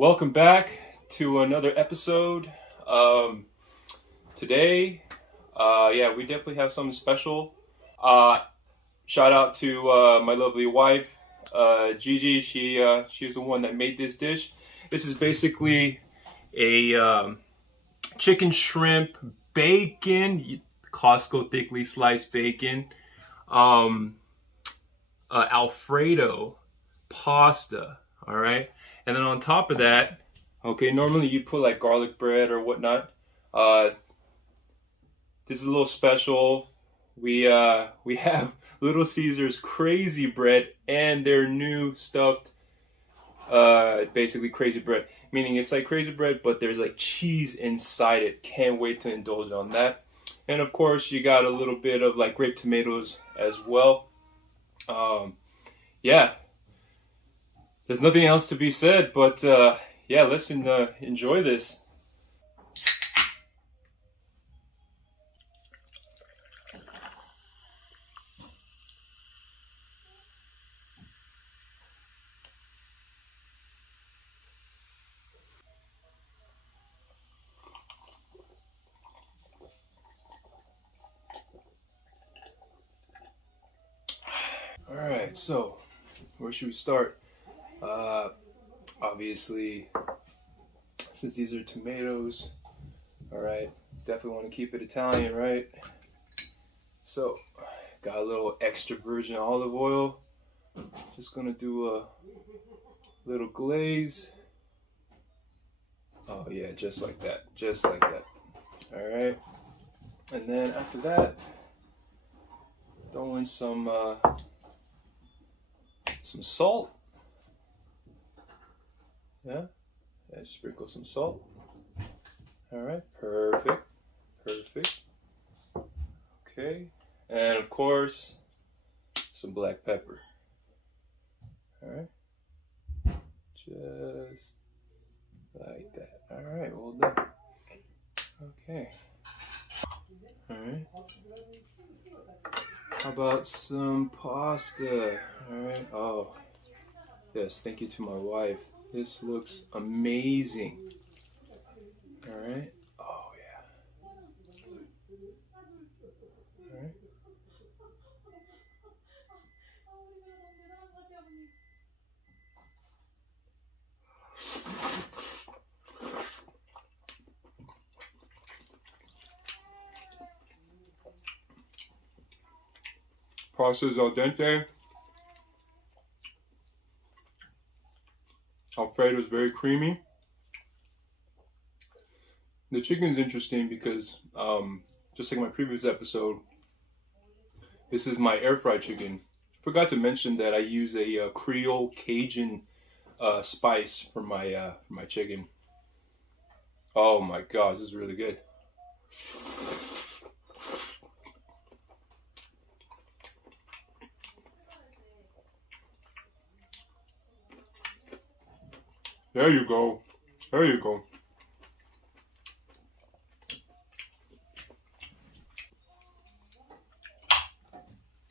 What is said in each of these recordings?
Welcome back to another episode. Today, we definitely have something special. Shout out to my lovely wife, Gigi. She's the one that made this dish. This is basically a chicken shrimp bacon, Costco thickly sliced bacon, Alfredo pasta. All right. And then on top of that, okay, normally you put like garlic bread or whatnot. This is a little special. We have Little Caesar's crazy bread and their new stuffed, basically crazy bread. Meaning it's like crazy bread, but there's like cheese inside it. Can't wait to indulge on that. And of course, you got a little bit of like grape tomatoes as well. Yeah. There's nothing else to be said, but let's enjoy this. All right, so where should we start? Obviously, since these are tomatoes, all right, definitely want to keep it Italian, right? So, got a little extra virgin olive oil. Just gonna do a little glaze. Oh yeah, just like that, just like that. All right, and then after that, throw in some salt. Yeah, sprinkle some salt. All right, perfect. Okay, and of course, some black pepper. All right, just like that. All right, well done. Okay. All right. How about some pasta? All right. Oh, yes. Thank you to my wife. This looks amazing. All right. Oh yeah. All right. Pasta is al dente. Alfredo is very creamy. The chicken is interesting because, just like my previous episode, this is my air fried chicken. Forgot to mention that I use a Creole Cajun spice for my chicken. Oh my god, this is really good. There you go. There you go.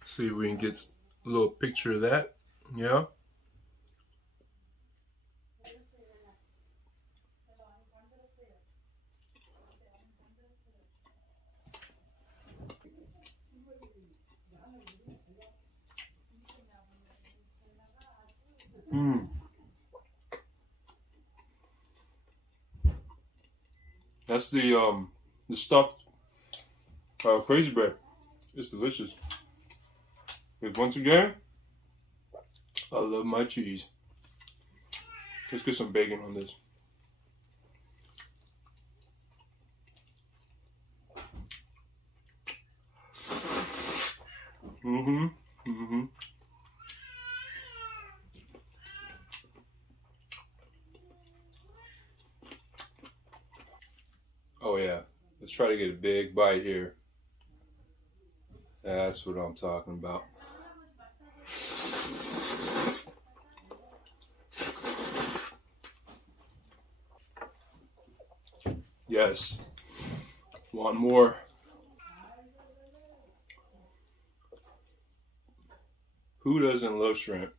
See if we can get a little picture of that. Yeah. That's the stuffed crazy bread. It's delicious. Because once again, I love my cheese. Let's get some bacon on this. Oh yeah, let's try to get a big bite here. That's what I'm talking about. Yes. Want more? Who doesn't love shrimp?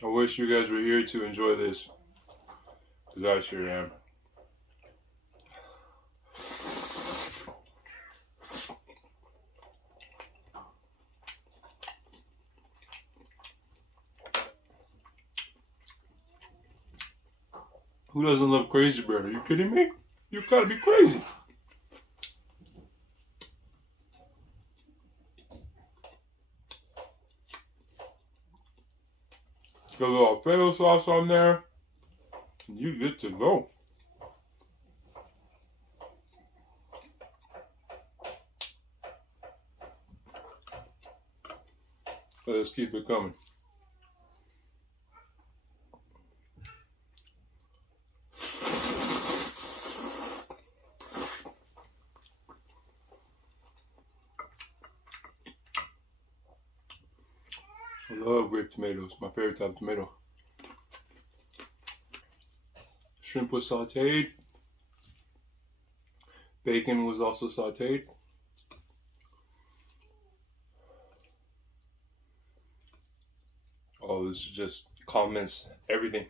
I wish you guys were here to enjoy this, because I sure am. Who doesn't love crazy bread? Are you kidding me? You gotta be crazy. Got a little Alfredo sauce on there. You get to go. Let's keep it coming. I love grape tomatoes, my favorite type of tomato. Shrimp was sauteed. Bacon was also sauteed. Oh, this just complements everything.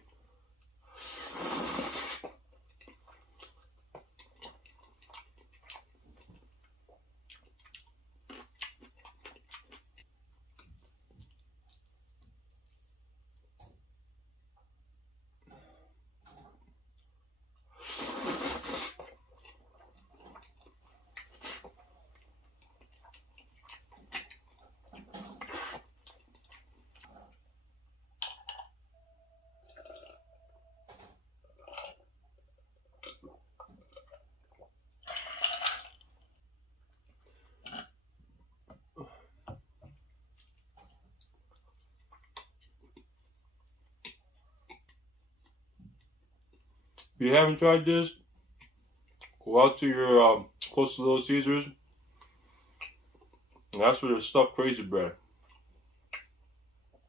If you haven't tried this, go out to your close to Little Caesars and ask for their stuffed crazy bread.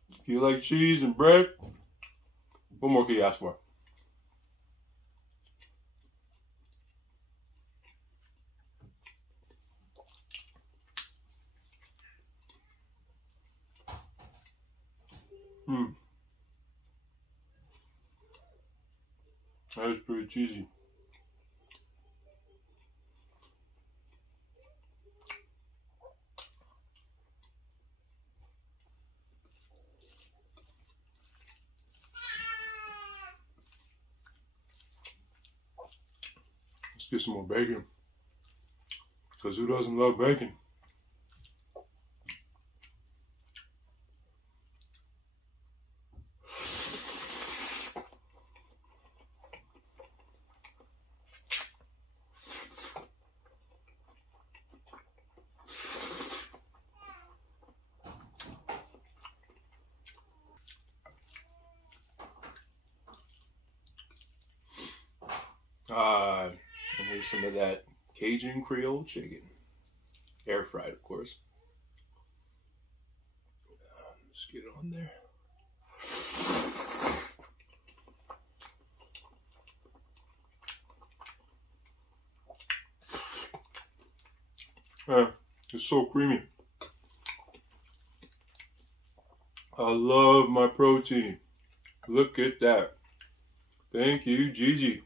If you like cheese and bread, what more can you ask for? That is pretty cheesy. Let's get some more bacon. Because who doesn't love bacon? And here's some of that Cajun Creole chicken. Air fried, of course. Just get it on there. It's so creamy. I love my protein. Look at that. Thank you, Gigi.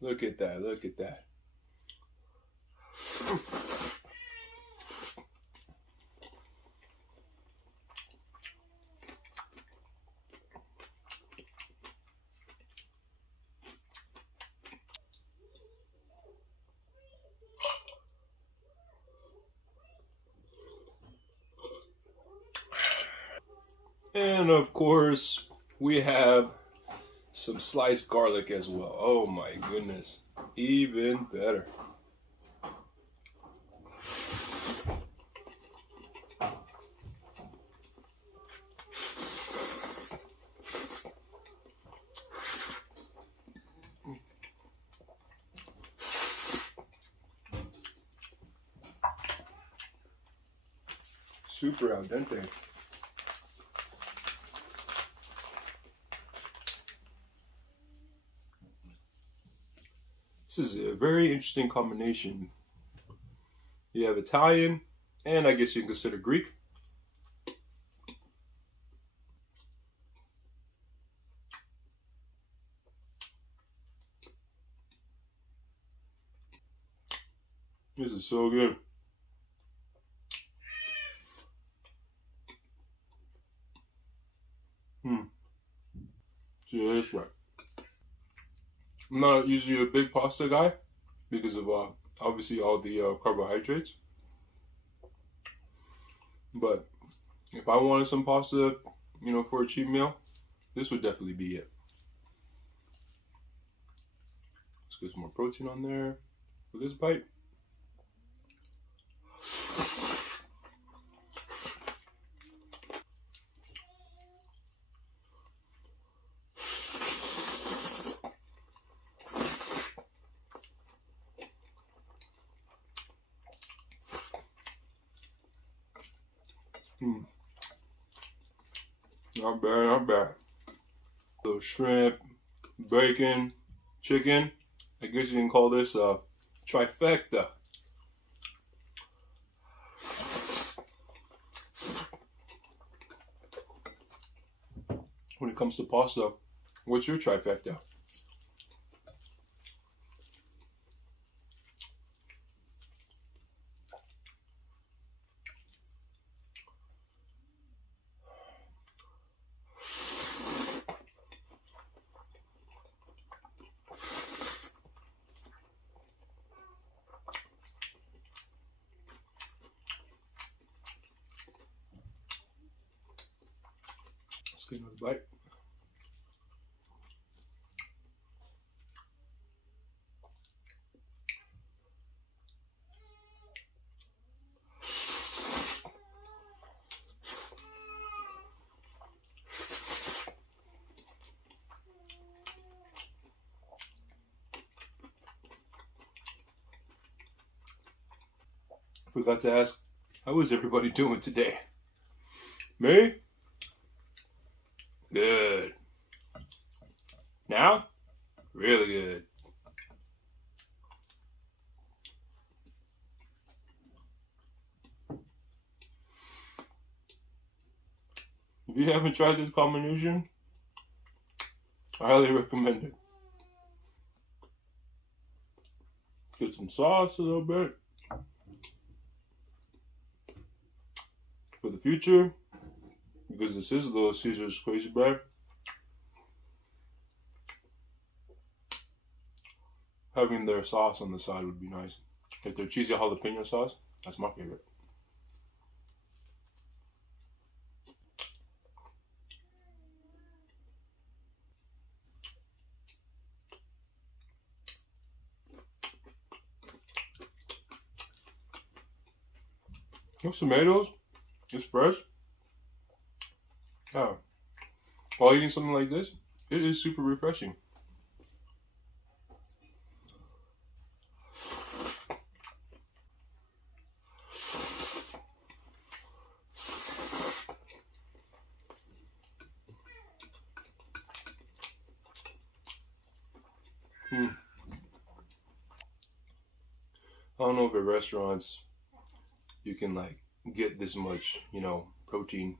Look at that, look at that. And of course, we have some sliced garlic as well. Oh my goodness, even better. Super al dente. This is a very interesting combination. You have Italian, and I guess you can consider Greek. This is so good. Just right. I'm not usually a big pasta guy because of obviously all the carbohydrates. But if I wanted some pasta, you know, for a cheap meal, this would definitely be it. Let's get some more protein on there for this bite. Not bad, not bad. So shrimp, bacon, chicken. I guess you can call this a trifecta. When it comes to pasta, what's your trifecta? Let's get another bite. Forgot to ask, how is everybody doing today? Me? Good. Now? Really good. If you haven't tried this combination, I highly recommend it. Get some sauce a little bit. For the future, because this is Little Caesar's Crazy Bread, having their sauce on the side would be nice. Like their cheesy jalapeno sauce, that's my favorite. Those tomatoes, it's fresh. Yeah. While eating something like this, it is super refreshing. I don't know if at restaurants you can like get this much, you know, protein,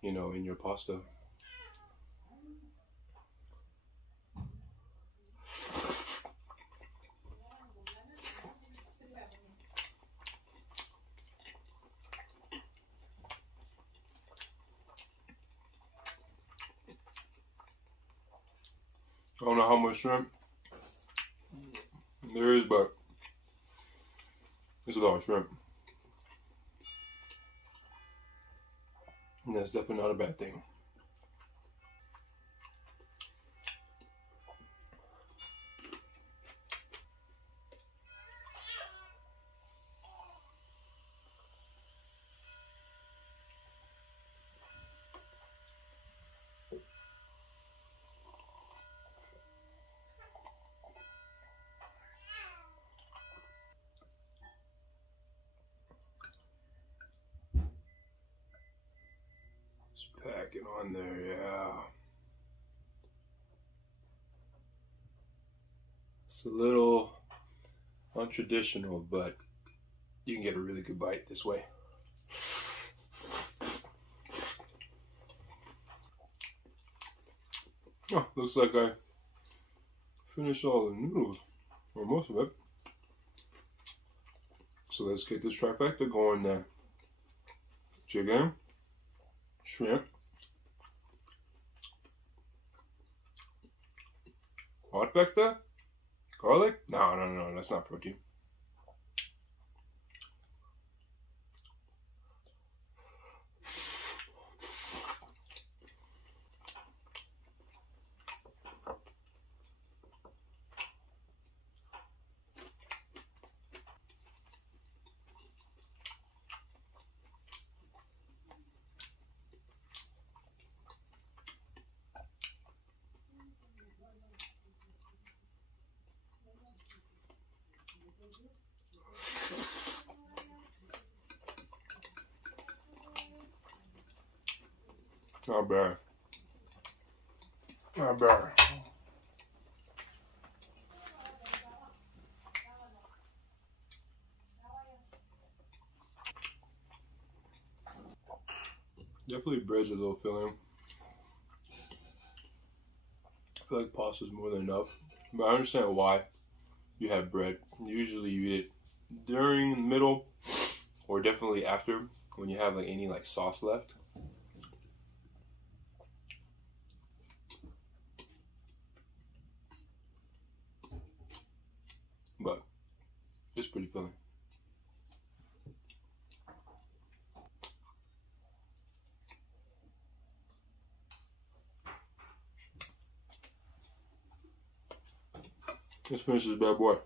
you know, in your pasta. I don't know how much shrimp there is, but it's a lot of shrimp. And that's definitely not a bad thing. Pack it on there, yeah. It's a little untraditional, but you can get a really good bite this way. Oh, looks like I finished all the noodles, or most of it. So let's get this trifecta going then. Chicken, shrimp, quadfecta, garlic. No, that's not protein. Not bad. Not bad. Definitely bread's a little filling. I feel like pasta's more than enough. But I understand why you have bread. Usually you eat it during, the middle, or definitely after when you have like any like sauce left. But it's pretty filling. Let's finish this bad boy.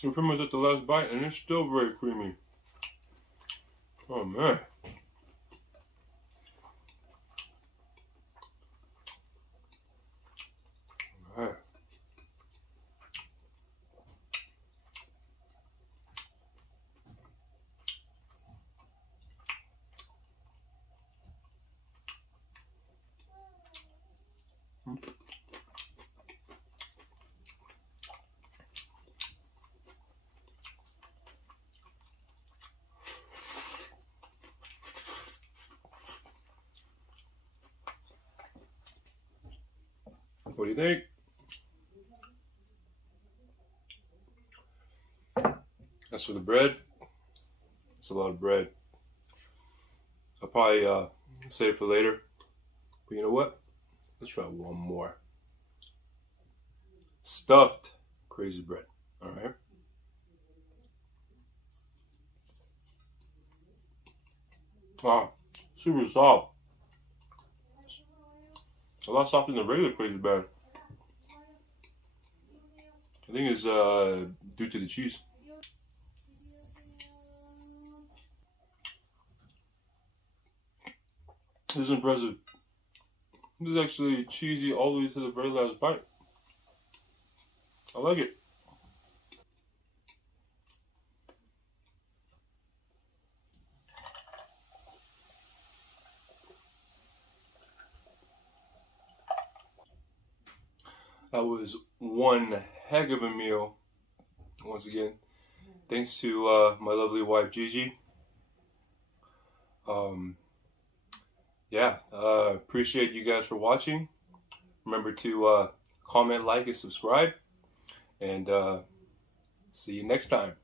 We're pretty much at the last bite and it's still very creamy. Oh man. Alright. What do you think? As for the bread, it's a lot of bread. I'll probably save it for later. But you know what? Let's try one more. Stuffed crazy bread. Alright. Wow, super soft. A lot softer than regular crazy bread. I think it's due to the cheese. This is impressive. This is actually cheesy all the way to the very last bite. I like it. That was one heck of a meal. Once again, thanks to my lovely wife Gigi. Appreciate you guys for watching. Remember to comment, like, and subscribe. And see you next time.